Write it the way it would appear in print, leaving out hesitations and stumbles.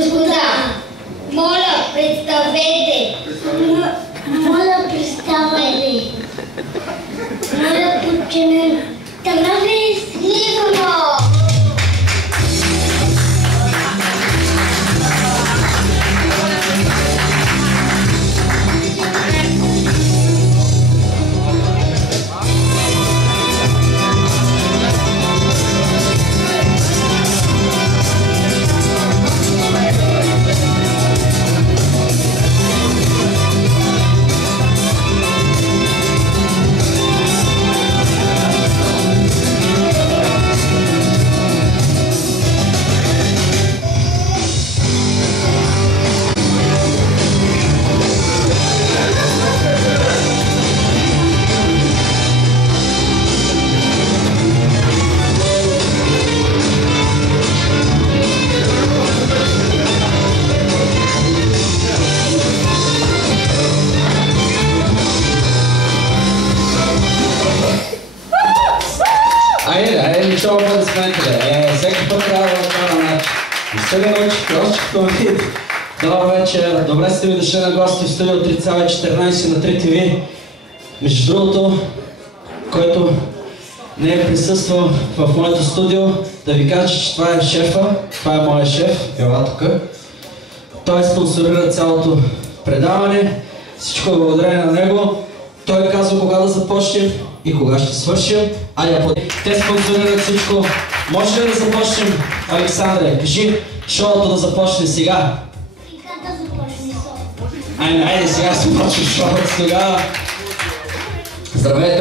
Господа, моля, представете. Моля, представете. Моля, подчинен. Търнави Сливано! Айде, ничего аплодисментите. Всеки път трябва да това начин. Веселия Войчев, Кросчев Комит. Добър вечер. Добре сте ви дошли на гости в студио 3,14 на 3 ТВ. Между другото, който не е присъствал в моето студио, да ви кажа, че това е шефа. Това е моя шеф. Ела тук. Той спонсорира цялото предаване. Всичко е благодарение на него. Той казва кога да започнем и кога ще свършим. Те спонсорират всичко. Може ли да започнем, Александре? Кажи шоуто да започне сега. Сега да започне шоуто. Айде, сега ще започнем шоуто тогава. Здравейте!